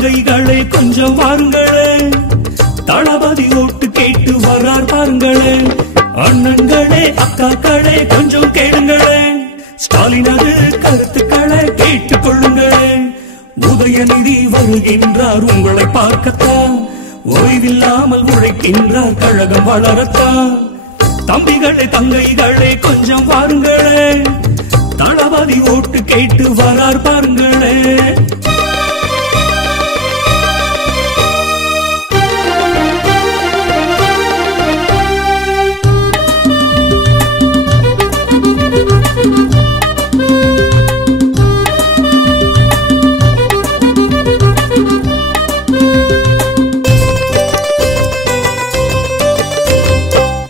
தங்கைகளே கொஞ்சம் வாருங்களே, தளபதி ஓட்டு கேட்டு வரார் பாருங்களே. அண்ணன்களே அக்காக்களே கொஞ்சம் கேளுங்களே, ஸ்டாலினது கருத்துக்களை கேட்டுக் கொள்ளுங்களே. உதயநிதி வருகின்றார் உங்களை பார்க்கத்தான், ஓய்வில்லாமல் உழைக்கின்றார் கழகம் வளரத்தான். தம்பிகளே தங்கைகளே கொஞ்சம் வாருங்களே, தளபதி ஓட்டு கேட்டு வரார் பாருங்களே.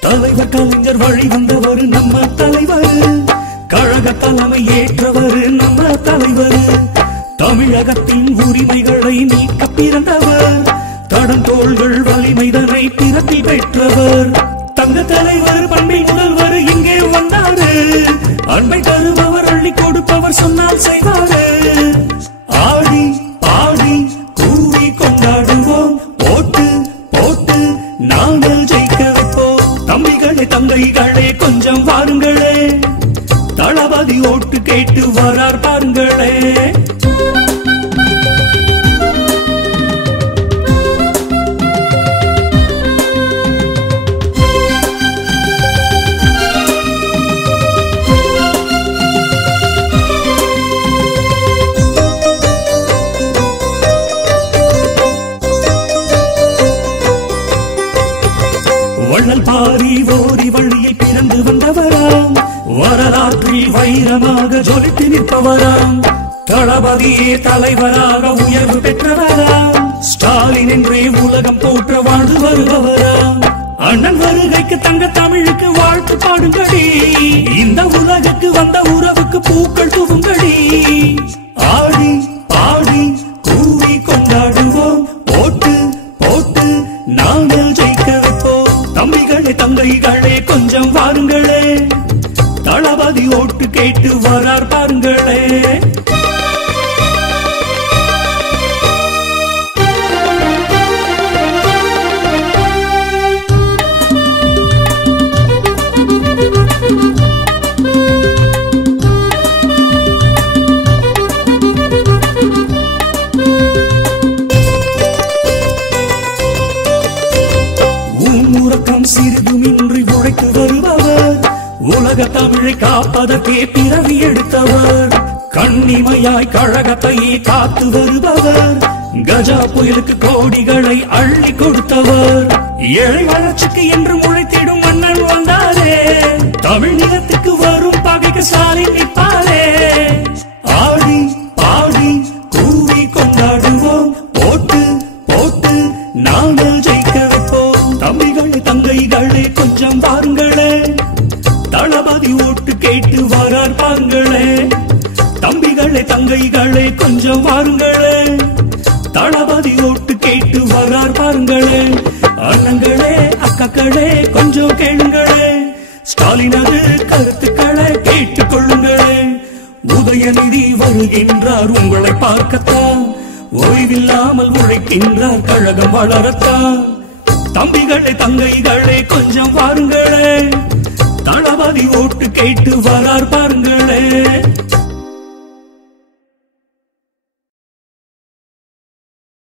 தலைவர் கலைஞர் வழி வந்தவர் நம்ம தலைவர், கழக தலைமை ஏற்றவர் நம்ம தலைவர். தமிழகத்தின் உரிமைகளை நீக்க பிறந்தவர், தடந்தோள்கள் வலிமைதனை பிறப்பில் பெற்றவர். தங்க தலைவர் பண்பில் முதல்வர் இங்கே வந்தாரு, அன்பை தருபவர் அள்ளி கொடுப்பவர் சொன்னால் செய்வாரு. ஆடி பாடி கூவி கொண்டாடுவோம், ஓட்டு போட்டு நாங்கள் ஜெயிக்க வைப்போம். தம்பிகளே தங்கைகளே கொஞ்சம் வாருங்களே, தளபதி ஓட்டு கேட்டு வரார் பாருங்களே. வள்ளல் பாரி ஓரி வழியில் பிறந்து வந்தவராம், வரலாற்றில் வைரமாக ஜொலித்து நிற்பவராம். தளபதியே தலைவராக உயர்வு பெற்றவராம், ஸ்டாலின் என்றே உலகம் போற்ற வாழ்ந்து வருபவராம். அண்ணன் வருகைக்கு தங்க தமிழுக்கு வாழ்த்து பாடுங்கடி, இந்த உலகுக்கு வந்த உறவுக்கு பூக்கள் தூவுங்கடி. ஆடி பாடி கூவி கொண்டாடுவோம், ஓட்டு போட்டு நாங்கள் ஜெயிக்க வைப்போம். தம்பிகளே தங்கைகளே கொஞ்சம் வாருங்களே, தளபதி ஓட்டு கேட்டு வரார் பாருங்களே. ஊரக்கம் சிறிதுமின்றி உழைத்து வருபவர், உலக தமிழை காப்பதற்கே பிறவி எடுத்தவர். கண்ணிமையாய் கழகத்தையே காத்து வருபவர், கஜா புயலுக்கு கோடிகளை அள்ளி கொடுத்தவர். ஏழை வளர்ச்சிக்கு என்று உழைத்திடும் மன்னன் வந்தாரே, தமிழ் நிலத்துக்கு வரும் பகைக்கு ஸ்டாலின் நிற்பாரே. ஆடி பாடி கூவி கொண்டாடுவோம், ஓட்டு போட்டு நாங்கள் ஜெயிக்க வைப்போம். தம்பிகளே தங்கைகளே கொஞ்சம் வாருங்களே, தளபதி ஓட்டு கேட்டு வரார் பாருங்களே. தம்பிகளே தங்கைகளே கொஞ்சம் வாருங்களே, தளபதி ஓட்டு கேட்டு வரார் பாருங்களே. அண்ணங்களே அக்காக்களே கொஞ்சம் கேளுங்களே, ஸ்டாலினது கருத்துக்களை கேட்டுக் கொள்ளுங்களே. உதயநிதி வருகின்றார் உங்களை பார்க்கத்தான், ஓய்வில்லாமல் உழைக்கின்றார் கழகம் வளரத்தான். தம்பிகளே தங்கைகளே கொஞ்சம் வாருங்களே, தளபதி ஓட்டு கேட்டு வரார் பாருங்களே.